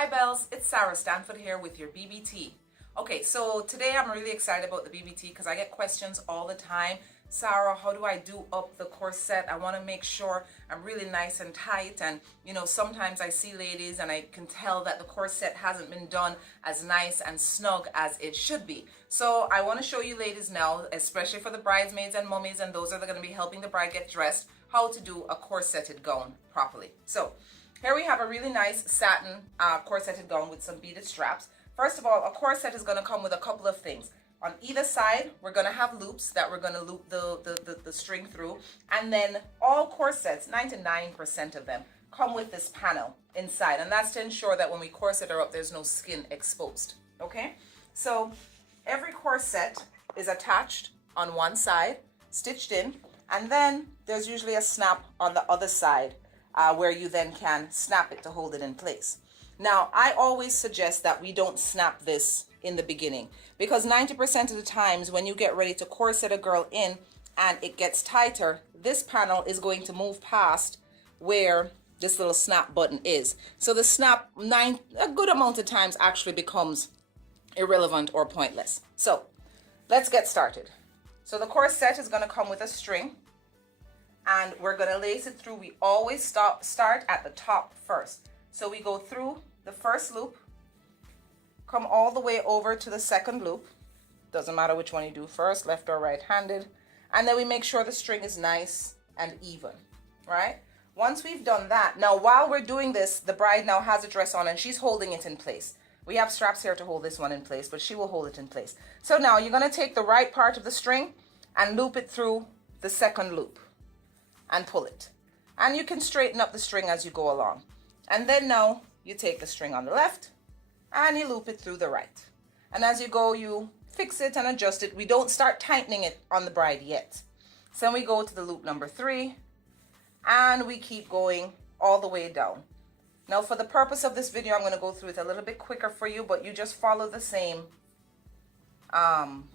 Hi Bells, it's Sarah Stanford here with your BBT. Okay, so today I'm really excited about the BBT because I get questions all the time. Sarah, how do I do up the corset? I want to make sure I'm really nice and tight, and sometimes I see ladies and I can tell that the corset hasn't been done as nice and snug as it should be. So I want to show you ladies now, especially for the bridesmaids and mummies and those that are going to be helping the bride get dressed, how to do a corseted gown properly. So here we have a really nice satin corseted gown with some beaded straps. First of all, a corset is going to come with a couple of things. On either side, we're going to have loops that we're going to loop the string through. And then all corsets, 99% of them, come with this panel inside. And that's to ensure that when we corset her up, there's no skin exposed. Okay? So every corset is attached on one side, stitched in. And then there's usually a snap on the other side where you then can snap it to hold it in place. Now, I always suggest that we don't snap this in the beginning, because 90% of the times when you get ready to corset a girl in and it gets tighter, this panel is going to move past where this little snap button is. So the snap, a good amount of times, actually becomes irrelevant or pointless. So let's get started. So the corset is going to come with a string, and we're going to lace it through. We always start at the top first. So we go through the first loop, come all the way over to the second loop. Doesn't matter which one you do first, left or right-handed. And then we make sure the string is nice and even, right? Once we've done that, now while we're doing this, the bride now has a dress on and she's holding it in place. We have straps here to hold this one in place, but she will hold it in place. So now you're going to take the right part of the string and loop it through the second loop and pull it. And you can straighten up the string as you go along. And then now you take the string on the left and you loop it through the right. And as you go, you fix it and adjust it. We don't start tightening it on the bride yet. So then we go to the loop number 3 and we keep going all the way down. Now for the purpose of this video, I'm going to go through it a little bit quicker for you, but you just follow the same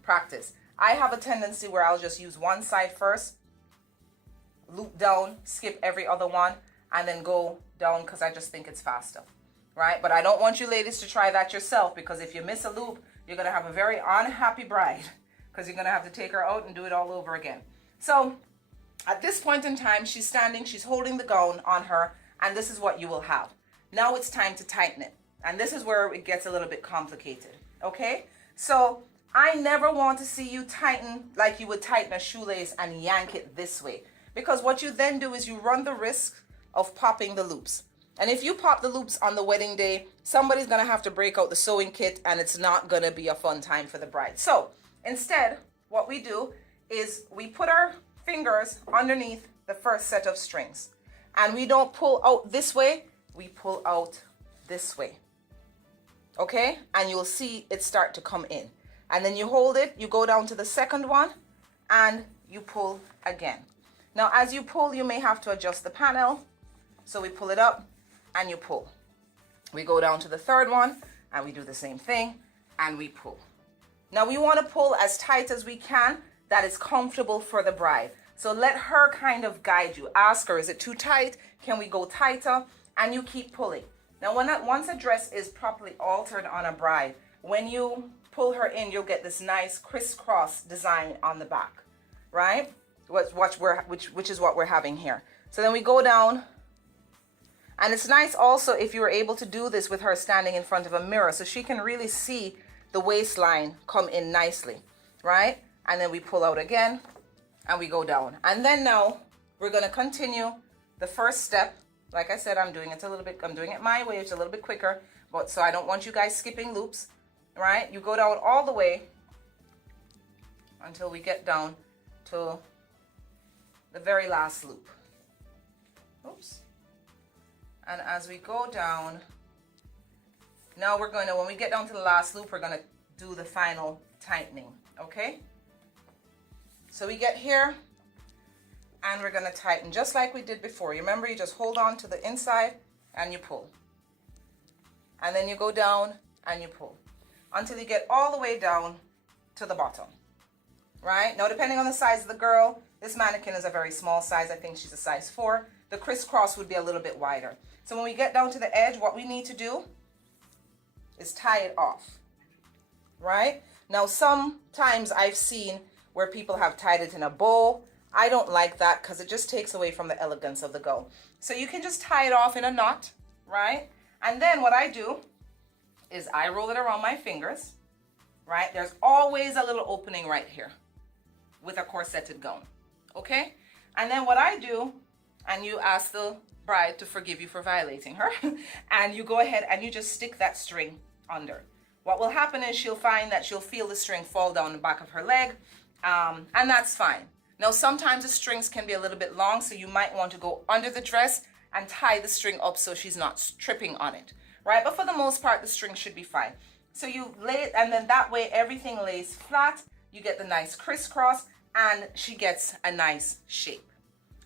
practice. I have a tendency where I'll just use one side first, loop down, skip every other one, and then go down because I just think it's faster, right? But I don't want you ladies to try that yourself, because if you miss a loop, you're going to have a very unhappy bride because you're going to have to take her out and do it all over again. So at this point in time, she's standing, she's holding the gown on her, and this is what you will have. Now it's time to tighten it. And this is where it gets a little bit complicated, okay? So I never want to see you tighten like you would tighten a shoelace and yank it this way, because what you then do is you run the risk of popping the loops. And if you pop the loops on the wedding day, somebody's gonna have to break out the sewing kit and it's not gonna be a fun time for the bride. So instead, what we do is we put our fingers underneath the first set of strings, and we don't pull out this way, we pull out this way. Okay? And you'll see it start to come in. And then you hold it, you go down to the second one, and you pull again. Now as you pull, you may have to adjust the panel. So we pull it up and you pull. We go down to the third one and we do the same thing and we pull. Now we want to pull as tight as we can that is comfortable for the bride. So let her kind of guide you. Ask her, is it too tight? Can we go tighter? And you keep pulling. Now once a dress is properly altered on a bride, when you pull her in, you'll get this nice crisscross design on the back, right? Which is what we're having here. So then we go down. And it's nice also if you were able to do this with her standing in front of a mirror, so she can really see the waistline come in nicely, right? And then we pull out again and we go down. And then now we're going to continue the first step. Like I said, I'm doing it my way. It's a little bit quicker, but so I don't want you guys skipping loops, right? You go down all the way until we get down to the very last loop. Oops. And as we go down, now when we get down to the last loop, we're going to do the final tightening, okay? So we get here and we're going to tighten just like we did before. You remember, you just hold on to the inside and you pull. And then you go down and you pull until you get all the way down to the bottom, right? Now, depending on the size of the girl, this mannequin is a very small size. I think she's a size 4. The crisscross would be a little bit wider. So when we get down to the edge, what we need to do is tie it off, right? Now, sometimes I've seen where people have tied it in a bow. I don't like that because it just takes away from the elegance of the gown. So you can just tie it off in a knot, right? And then what I do is I roll it around my fingers, right? There's always a little opening right here with a corseted gown, okay? And then what I do, and you ask the bride to forgive you for violating her, and you go ahead and you just stick that string under. What will happen is she'll find that she'll feel the string fall down the back of her leg, and that's fine. Now, sometimes the strings can be a little bit long, so you might want to go under the dress and tie the string up so she's not tripping on it, right? But for the most part, the string should be fine. So you lay it, and then that way everything lays flat. You get the nice crisscross, and she gets a nice shape.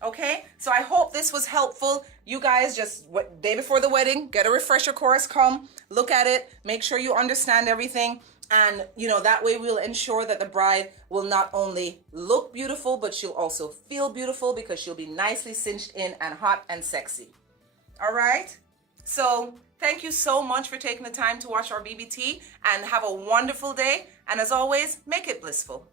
Okay, so I hope this was helpful. You guys just day before the wedding, get a refresher course, come look at it, make sure you understand everything, and that way we'll ensure that the bride will not only look beautiful, but she'll also feel beautiful because she'll be nicely cinched in and hot and sexy. All right, so thank you so much for taking the time to watch our BBT, and have a wonderful day, and as always, make it blissful.